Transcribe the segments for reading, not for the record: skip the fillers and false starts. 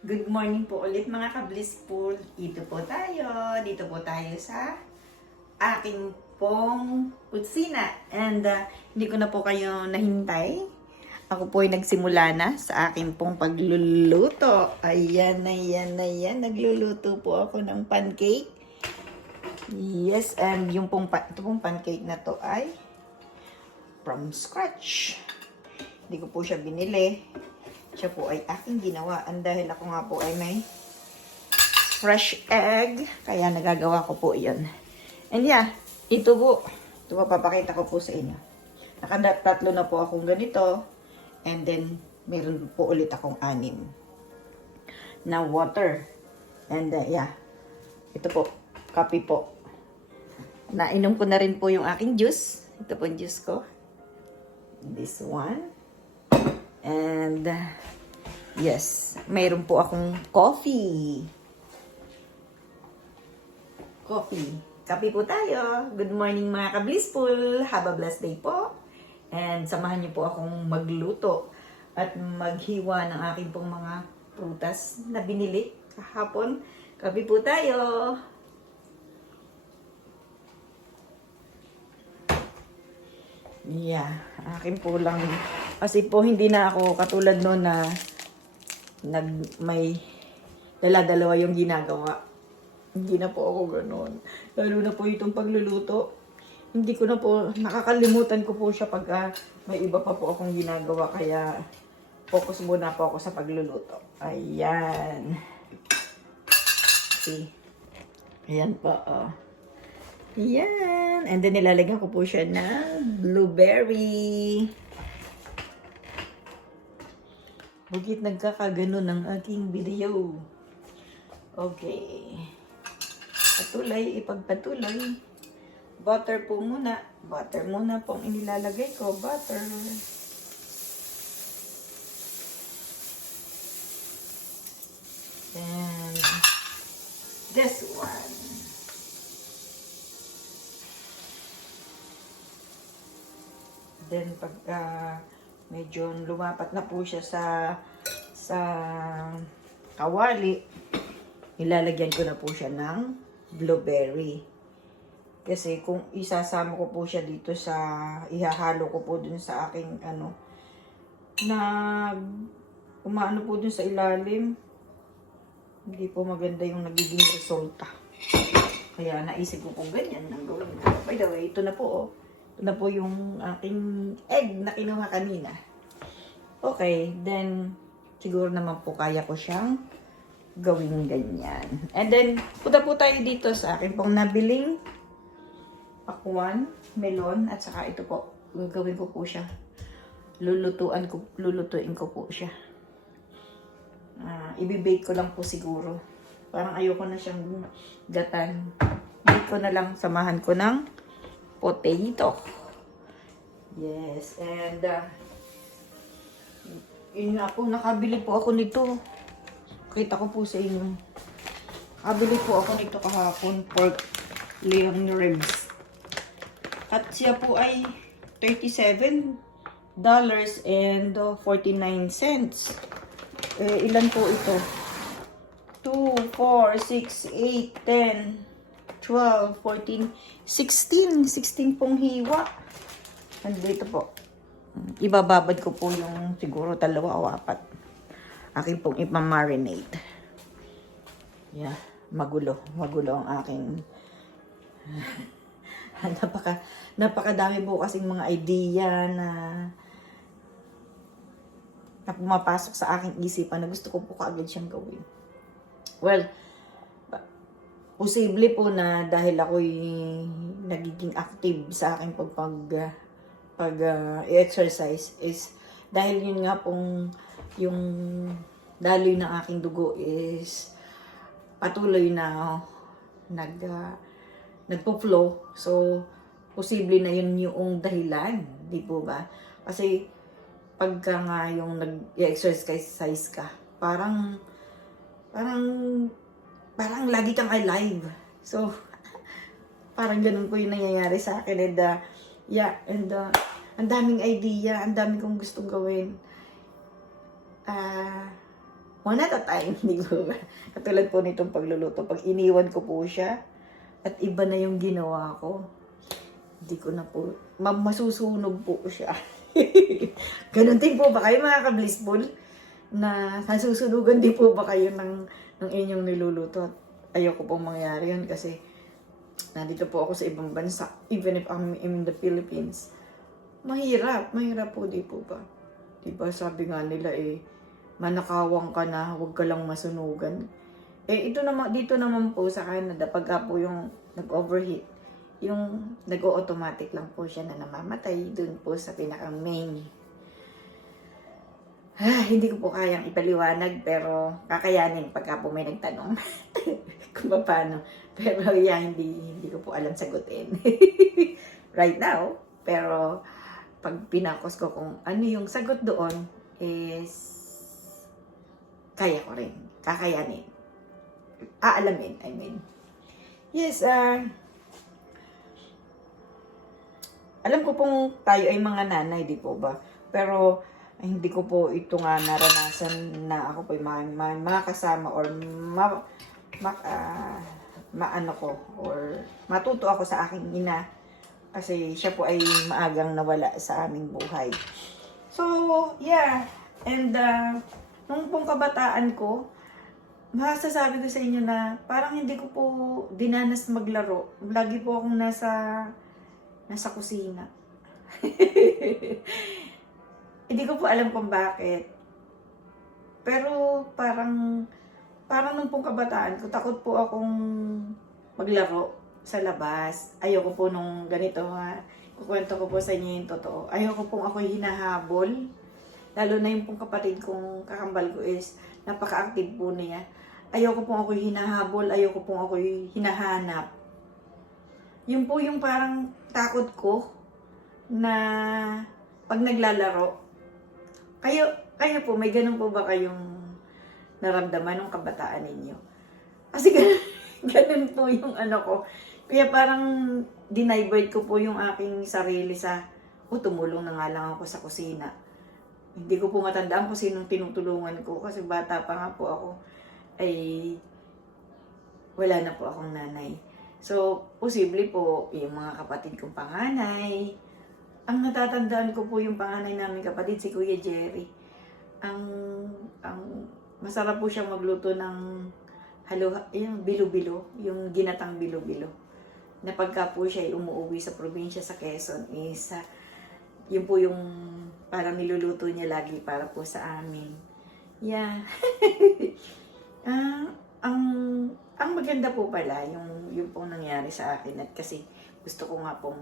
Good morning po ulit mga ka-blissful. Dito po tayo sa aking pong kusina. And hindi ko na po kayo nahintay. Ako po ay nagsimula na sa aking pong pagluluto. Ayan. Nagluluto po ako ng pancake. Yes, and yung ito pong pancake na to ay from scratch. Hindi ko po siya binili. Siya po ay aking ginawa. Dahil ako nga po ay may fresh egg. Kaya nagagawa ko po yun. And yeah, ito po. Ito po, papakita ko po sa inyo. Nakatatlo na po akong ganito. And then, meron po ulit akong 6 na water. And yeah, ito po, kape po. Nainom ko na rin po yung aking juice. Ito po yung juice ko. This one. And, yes, mayroon po akong coffee. Kape po tayo. Good morning mga ka-blissful. Have a blessed day po. And samahan niyo po akong magluto at maghiwa ng aking pong mga prutas na binili kahapon. Kape po tayo. Yeah, akin po lang. Kasi po hindi na ako katulad noon na may dala-dalawa yung ginagawa. Hindi na po ako ganoon. Lalo na po itong pagluluto. Hindi ko na po, nakakalimutan ko po siya pag may iba pa po akong ginagawa. Kaya focus muna po ako sa pagluluto. Ayan. See? Ayan po, oh. Ayan. And then nilalagyan ko po siya ng blueberry. Bakit nagkakagano ng aking video? Okay. Ipagpatuloy. Butter po muna. Butter muna pong inilalagay ko. Butter. And this one. Then pagka medyo lumapat na po siya sa kawali, ilalagyan ko na po siya ng blueberry. Kasi kung isasama ko po siya dito ihahalo ko po dun sa aking umaano po dun sa ilalim, hindi po maganda yung nagiging resulta. Kaya naisip ko po ganyan ang gawin. By the way, ito na po oh. Ito na po yung aking egg na kinuha kanina. Okay, then siguro naman po kaya ko siyang gawin ganyan. And then, punta po tayo dito sa akin pong nabiling pakwan, melon, at saka ito po. Gagawin ko po siya. Lulutuin ko po siya. Ibibake ko lang po siguro. Parang ayoko na siyang gatan. Bake ko na lang, samahan ko ng potato. Yes, and yun nga po, nakabili po ako nito. Kita ko po sa inyo. Nakabili po ako nito kahapon, pork laying ribs. At siya po ay $37.49. Ilan po ito? 2, 4, 6, 8, 10, 12, 14, 16 pong hiwa. Nandito po. Ibababad ko po yung siguro 2 o 4. Akin pong ipamarinate. Yeah, magulo ang aking napakadami po kasing mga idea na pumapasok sa aking isipan na gusto ko po kaagad siyang gawin. Well, posible po na dahil ako'y nagiging active sa aking pag-exercise is dahil yun nga pong yung daloy ng aking dugo is patuloy na nagpo-flow. So, posible na yun yung dahilan, di po ba? Kasi pagka nga yung nag-exercise ka, parang lagi kang alive. So, parang ganun po yung nangyayari sa akin. And, ang daming idea, ang daming kong gustong gawin. one at a time, di ba? Katulad po nitong pagluluto, pag iniwan ko po siya, at iba na yung ginawa ko, hindi ko na po, masusunog po siya. Ganun din po ba kayo mga ka-blissful? Na nasusunugan din po ba kayo ng inyong niluluto? Ayoko pong mangyari yun kasi nandito po ako sa ibang bansa, even if I'm in the Philippines. Mahirap po, di po ba? Diba sabi nga nila manakawang ka na, huwag ka lang masunugan. Ito naman, dito naman po sa Canada, pagka po yung nag-overheat, yung nag-automatic lang po siya na namamatay dun po sa pinaka-main. Hindi ko po kayang ipaliwanag, pero kakayanin pagka po may nagtanong kung paano. Pero hindi ko po alam sagutin right now. Pero pag pinakos ko kung ano yung sagot doon is kaya ko rin, kakayanin. Aalamin, I mean. Yes, alam ko pong tayo ay mga nanay, di po ba? Pero hindi ko po ito nga naranasan na ako po makasama or maano ko or matuto ako sa aking ina kasi siya po ay maagang nawala sa aming buhay. So, yeah. And nung pong kabataan ko, masasabi ko sa inyo na parang hindi ko po dinanas maglaro. Lagi po akong nasa kusina. Hindi ko po alam kung bakit. Pero parang nung pong kabataan ko, takot po akong maglaro sa labas. Ayoko po nung ganito ha. Kukwento ko po sa inyo yung totoo. Ayoko pong ako'y hinahabol. Lalo na yung pong kapatid kong kakambal ko is napaka-active po niya. Ayoko pong ako'y hinahabol. Ayoko pong ako'y hinahanap. Yun po yung parang takot ko na pag naglalaro. Kayo po, may ganun po ba kayong naramdaman ng kabataan ninyo? Kasi ganun po yung ano ko. Kaya parang dinivert ko po yung aking sarili sa, tumulong na nga lang ako sa kusina. Hindi ko po matandaan kung sinong tinutulungan ko kasi bata pa nga po ako ay wala na po akong nanay. So, posible po yung mga kapatid kong panganay. Ang natatandaan ko po yung panganay namin kapatid, si Kuya Jerry. Ang masarap po siyang magluto ng yung bilo-bilo, yung ginatang bilo-bilo. Na pagka po siya ay umuwi sa probinsya sa Quezon is yun po yung parang niluluto niya lagi para po sa amin. Yeah. Ang maganda po pala yung pong nangyari sa akin at kasi gusto ko nga pong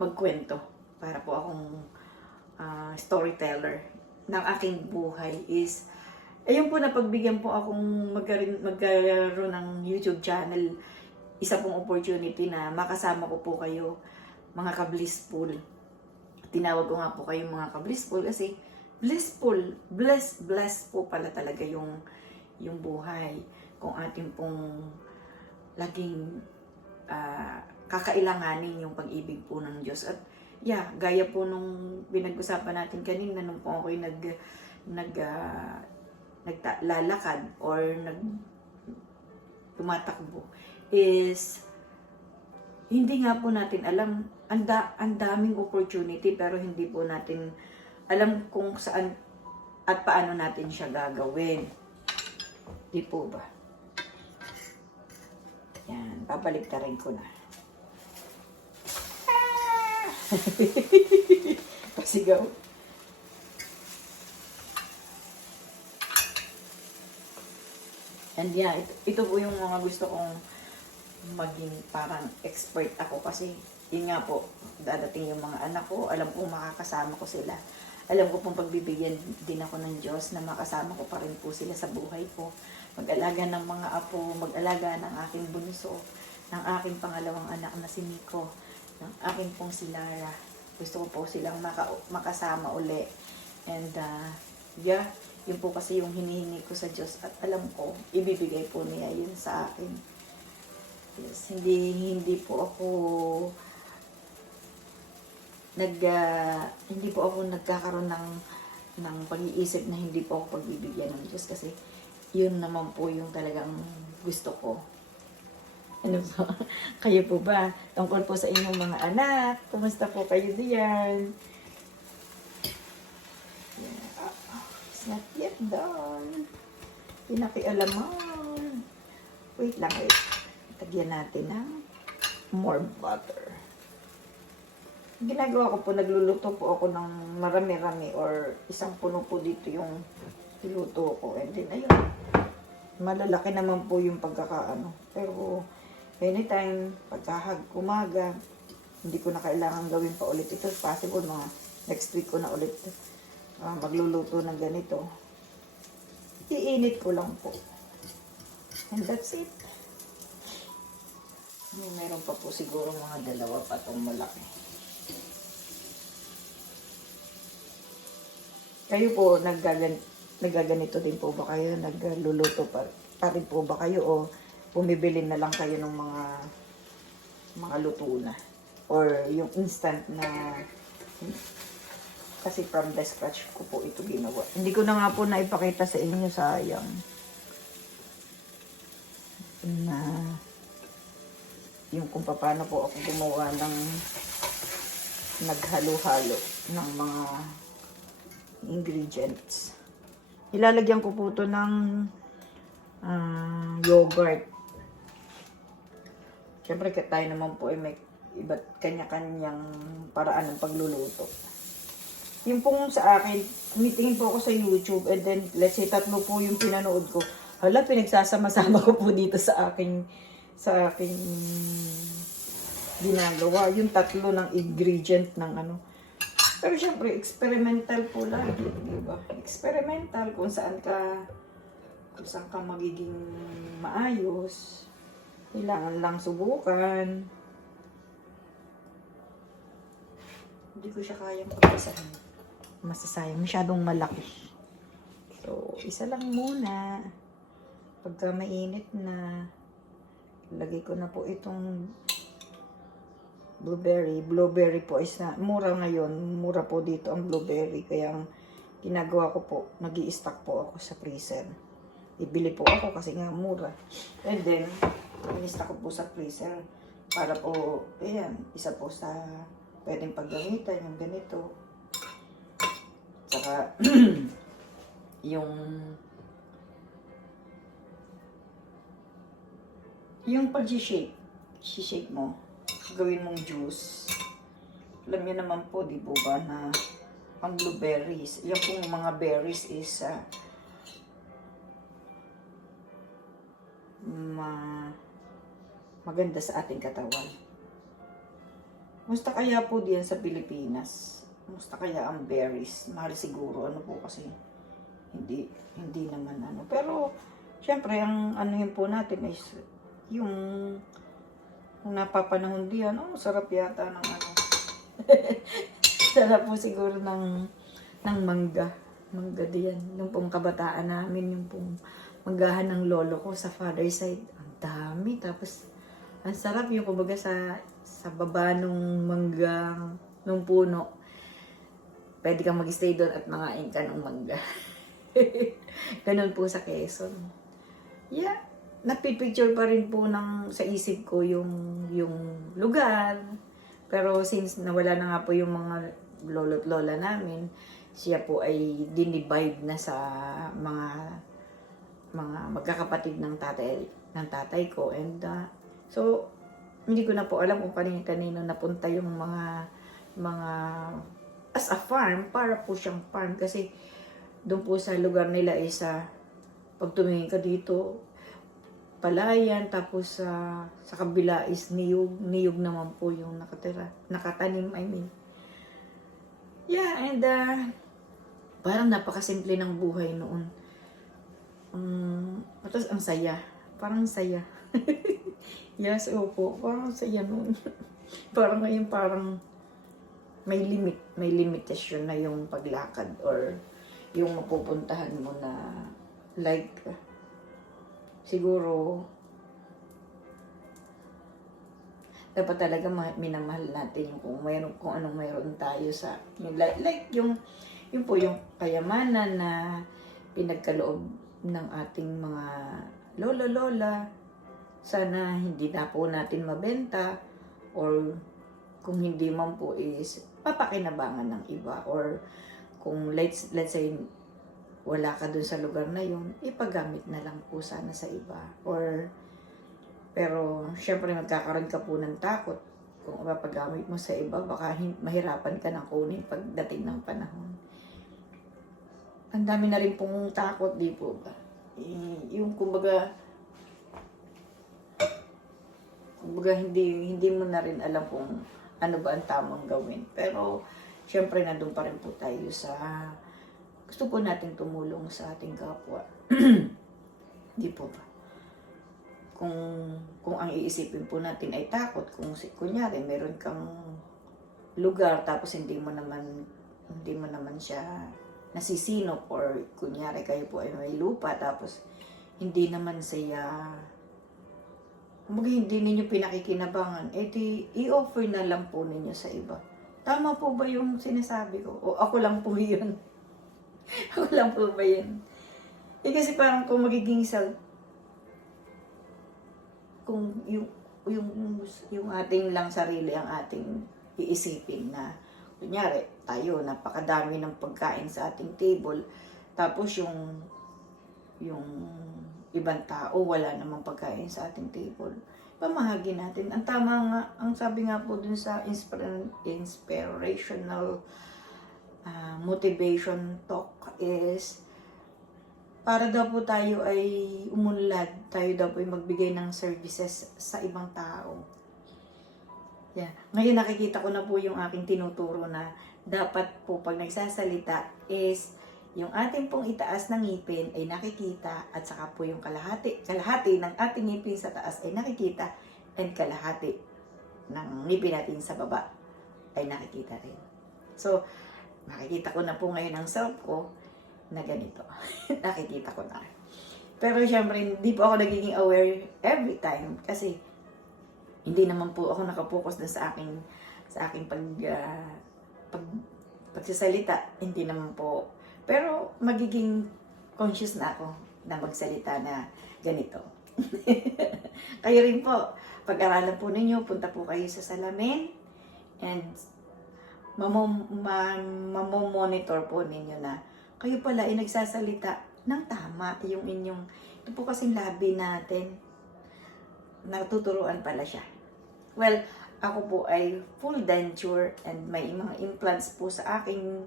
magkwento para po akong storyteller ng aking buhay is ayun po napagbigyan po akong magkaroon ng YouTube channel. Isa pong opportunity na makasama ko po kayo mga ka-blissful. Tinawag ko nga po kayo mga ka-blissful kasi blessed po pala talaga yung buhay. Kung ating pong laging kakailanganin yung pag-ibig po ng Diyos. At yeah, gaya po nung pinag-usapan natin kanina nung po ako'y naglalakad or tumatakbo is hindi nga po natin alam ang daming opportunity pero hindi po natin alam kung saan at paano natin siya gagawin. Di po ba? Yan, babaliktarin ko na. Pasigaw. And yeah, ito po yung mga gusto kong maging parang expert ako kasi yun nga po, dadating yung mga anak ko, alam ko makakasama ko sila. Alam ko pong pagbibigyan din ako ng Diyos na makasama ko pa rin po sila sa buhay ko. Mag-alaga ng mga apo, mag-alaga ng aking bunso, ng aking pangalawang anak na si Nico, ng aking pong si Lara. Gusto ko po silang makasama uli. And yeah, yun po kasi yung hinihingi ko sa Diyos at alam ko, ibibigay po niya yun sa akin. Yes, hindi po ako hindi po ako nagkakaroon ng ng pag-iisip na hindi po ako pagbibigyan ng Diyos kasi yun naman po yung talagang gusto ko. Ano po? Kayo po ba? Tungkol po sa inyong mga anak. Kumusta po kayo diyan? Yeah. It's not yet done. Pinakialaman. Wait lang, wait. Tagyan natin ng more butter. Ginagawa ko po, nagluluto po ako ng marami-rami or isang puno po dito yung iluto ko. And then, ayun. Malalaki naman po yung pagkakaano. Pero, anytime, pagkahag umaga, hindi ko na kailangan gawin pa ulit ito. Possible, mga next week ko na ulit magluluto ng ganito. Iinit ko lang po. And that's it. Meron pa po siguro mga dalawa pa itong malaki. Kayo po, nagaganito din po ba kayo? Nagluluto pa rin po ba kayo? O bumibili na lang kayo ng mga luto na? Or yung instant na... Kasi from the scratch ko po ito ginawa. Hindi ko na nga po naipakita sa inyo, sayang. Na yung kung paano po ako gumawa ng naghalo-halo ng mga ingredients. Ilalagyan ko po ito ng yogurt. Siyempre tayo naman po ay may iba't kanya-kanyang paraan ng pagluluto. Yung pong sa akin, tumitingin po ako sa YouTube and then let's say 3 po yung pinanood ko. Hala, pinagsasama-sama ko po dito sa aking ginagawa. Yung 3 ng ingredient ng ano. Pero syempre, experimental po lagi, di ba? Experimental kung saan ka magiging maayos. Kailangan lang subukan. Hindi ko siya kayang pagkasahin. Masasayang, masyadong malaki. So, isa lang muna. Pagka mainit na, lagay ko na po itong blueberry. Blueberry po is na, mura ngayon. Mura po dito ang blueberry. Kaya ang ginagawa ko po, nag-i-stock po ako sa freezer. Ibili po ako kasi nga mura. And then, i-stock ko po sa freezer. Para po, ayan, isa po sa pwedeng paggamitan, yung ganito. Saka, yung pag-shake mo, gawin mong juice. Alam niyo naman po, di po ba, na ang blueberries, yung pong mga berries is maganda sa ating katawan. Musta kaya po diyan sa Pilipinas? Musta kaya ang berries? Mahal siguro, ano po kasi, hindi naman ano. Pero, syempre, ang ano yun po natin is, yung napapanahon diyan, sarap yata ng ano. Sarap po siguro ng mangga. Mangga diyan. Yung pong kabataan namin, yung pong manggahan ng lolo ko sa father side. Ang dami. Tapos, ang sarap yung kumbaga sa baba nung mangga, nung puno. Pwede kang mag-stay doon at mangain ka ng mangga. Ganun po sa Quezon. Yeah. Napipicture pa rin po sa isip ko yung lugar. Pero since nawala na nga po yung mga lolo't lola namin, siya po ay dinivide na sa mga magkakapatid ng tatay ko. And so, hindi ko na po alam kung kanino napunta yung mga as a farm, para po siyang farm. Kasi doon po sa lugar nila is pag tumingin ka dito, palayan, tapos sa kabila is niyog naman po yung nakatanim, I mean. Yeah, and parang napakasimple ng buhay noon. Tapos ang saya, parang saya. Yes, opo, parang saya noon. Parang ngayon, parang may limitasyon na yung paglakad or yung mapupuntahan mo na like siguro dapat talaga minamahal natin yung kung anong mayroon tayo sa yung like yung yun po yung kayamanan na pinagkaloob ng ating mga lolo-lola. Sana hindi na po natin mabenta, or kung hindi man po is papakinabangan ng iba, or kung let's say wala ka dun sa lugar na yun, ipagamit na lang po sana sa iba. Pero syempre magkakaroon ka po ng takot kung ipapagamit mo sa iba, baka mahirapan ka ng kunin pagdating ng panahon. Ang dami na rin pong takot, di po ba? Yung kumbaga hindi mo na rin alam kung ano ba ang tamang gawin. Pero syempre nandun pa rin po tayo sa gusto po natin tumulong sa ating kapwa. Di po ba? Kung ang iisipin po natin ay takot, kung kunyari meron kang lugar tapos hindi mo naman siya nasisinop, or kunyari kayo po ay may lupa tapos hindi naman siya hindi ninyo pinakikinabangan, di i-offer na lang po ninyo sa iba. Tama po ba yung sinasabi ko? O ako lang po yun? Ako lang po ba yun? Kasi parang kung magiging kung yung ating lang sarili ang ating iisipin na, kunyari, tayo, napakadami ng pagkain sa ating table, tapos yung ibang tao, wala namang pagkain sa ating table. Pamahagi natin. Ang tama nga, ang sabi nga po dun sa inspirational motivation talk is, para daw po tayo ay umunlad, tayo daw po ay magbigay ng services sa ibang tao. Yeah. Ngayon nakikita ko na po yung aking tinuturo na dapat po pag nagsasalita is yung ating pong itaas ng ngipin ay nakikita, at saka po yung kalahati ng ating ngipin sa taas ay nakikita, and kalahati ng ngipin natin sa baba ay nakikita rin. So, nakikita ko na po ngayon ang self ko na ganito. Nakikita ko na. Pero syempre, hindi po ako nagiging aware every time kasi hindi naman po ako nakapokus na sa aking pagsasalita. Hindi naman po. Pero magiging conscious na ako na magsalita na ganito. Kayo rin po, pag-aralan po ninyo, punta po kayo sa salamin, and mamomonitor po ninyo na kayo pala ay nagsasalita ng tama. Yung inyong, ito po kasing labi natin, natuturuan pala siya. Well, ako po ay full denture and may mga implants po sa aking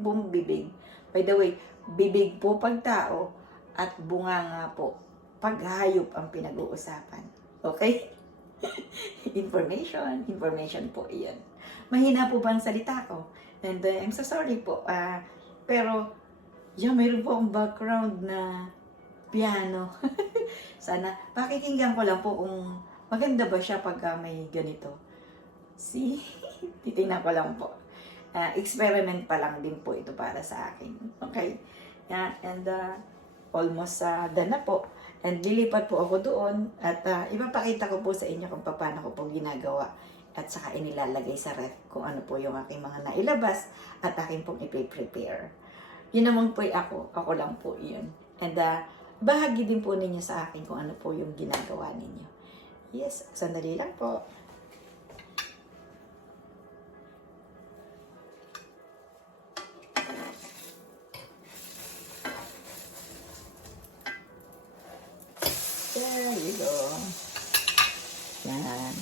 buong bibig. By the way, bibig po pag tao at bunganga po pag hayop ang pinag-uusapan. Okay? Information po iyan. Mahina po ba ang salita ko? And I'm so sorry po. Pero, mayroon po akong background na piano. Sana, pakikinggan ko lang po kung maganda ba siya pag may ganito. See? Titingnan ko lang po. Experiment pa lang din po ito para sa akin. Okay? And almost done na po. And lilipat po ako doon at ipapakita ko po sa inyo kung paano ko po ginagawa. At saka inilalagay sa ref kung ano po yung aking mga nailabas at aking pong ipiprepare. Yun naman po ako. Ako lang po yun. And bahagi din po ninyo sa akin kung ano po yung ginagawa ninyo. Yes, sandali lang po. There you go. Yan.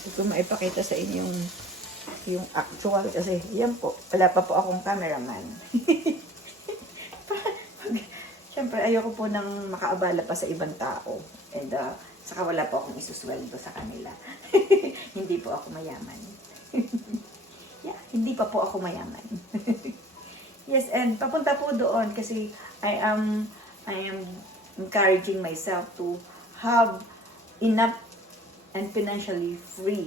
Hindi ko maipakita sa inyo yung actual kasi yan po. Wala pa po akong cameraman. Siyempre, ayoko po nang makaabala pa sa ibang tao. And saka wala po akong isusweldo sa kanila. Hindi po ako mayaman. Hindi pa po ako mayaman. Yes, and papunta po doon kasi I am encouraging myself to have enough and financially free.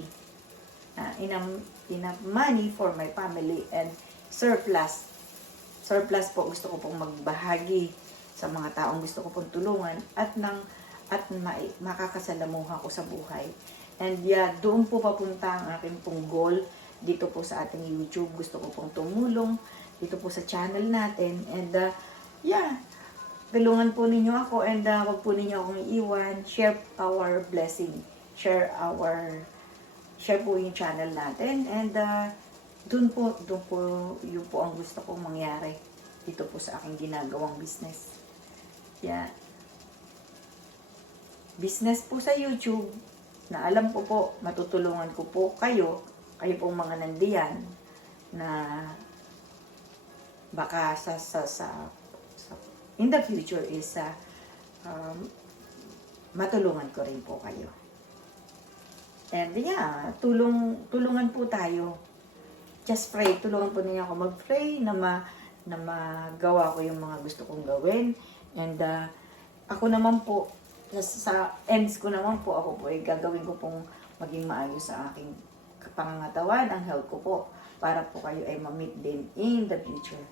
Enough money for my family and surplus. Surplus po, gusto ko pong magbahagi sa mga taong gusto ko pong tulungan at makakasalamuha ko sa buhay. And doon po papunta ang aking pong goal dito po sa ating YouTube. Gusto ko pong tumulong dito po sa channel natin. And yeah, tulungan po ninyo ako and wag po ninyo akong iiwan. Share our blessing. Share po yung channel natin. And doon po, yun po ang gusto kong mangyari dito po sa aking ginagawang business. Yeah. Business po sa YouTube, na alam ko po, matutulungan ko po kayo pong mga nandiyan, na baka in the future is matulungan ko rin po kayo. And yeah, tulungan po tayo. Just pray, tulungan po niyo ako mag-pray na magawa ko yung mga gusto kong gawin. And ako naman po, sa ends ko naman po, ako po ay gagawin ko pong maging maayos sa aking pangangatawan, ang health ko po, para po kayo ay ma-meet din in the future.